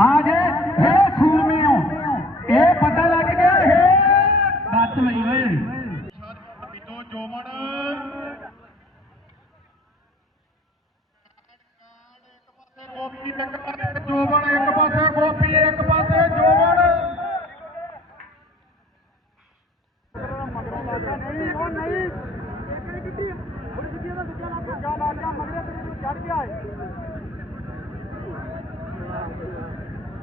आज हे सूरमियों, ये पता लग गया, है बात नहीं ओए पितो जोमण गोपी एक पासे जोबण एक पासे गोपी एक पासे जोबण नहीं नहीं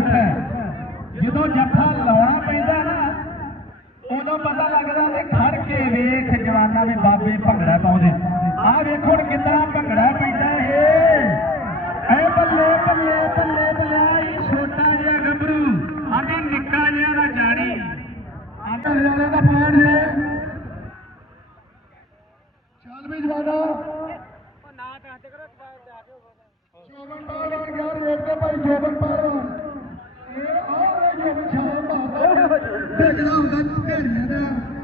ਦਾ ਦੋ ਦੋ ਦਾ ਇਹ ਇਹ ਦੀ ਹੈ। ਜਦੋਂ ਜੱਫਾ ਲਾਉਣਾ ਪੈਂਦਾ ਨਾ ਉਦੋਂ ਪਤਾ ਲੱਗਦਾ ਤੇ ਖੜ ਕੇ ਵੇਖ ਜਵਾਨਾ ਵੀ ਬਾਬੇ ਭੰਗੜਾ ਪਾਉਂਦੇ। ਆਹ ਵੇਖੋ ਕਿੰਨਾ ਭੰਗੜਾ ਪੈਂਦਾ ਇਹ। ਐ ਬੱਲੇ ਬੱਲੇ ਬੱਲੇ ਬੱਲੇ ਆਈ ਛੋਟਾ ਜਿਹਾ ਗੱਭਰੂ। ਆਂਦੀ ਨਿੱਕਾ ਜਿਹਾ ਦਾ ਜਾਣੀ ਆਂਦਾ ਹਜ਼ਾਰਾਂ ਦਾ ਪਾਣ ਹੈ। ਚੱਲ ਵੀ ਜਵਾਨਾ। ਉਹ ਨਾ ਕਹਿੰਦੇ ਕਰੋ ਜਾ ਕੇ ਜੋਬਨ ਪਾ ਲੈ ਹੋਵੇ ਸ਼ਾਮ ਬਾਬਾ ਡਿੱਗਦਾ ਹੁੰਦਾ ਝੇੜੀਆਂ ਦਾ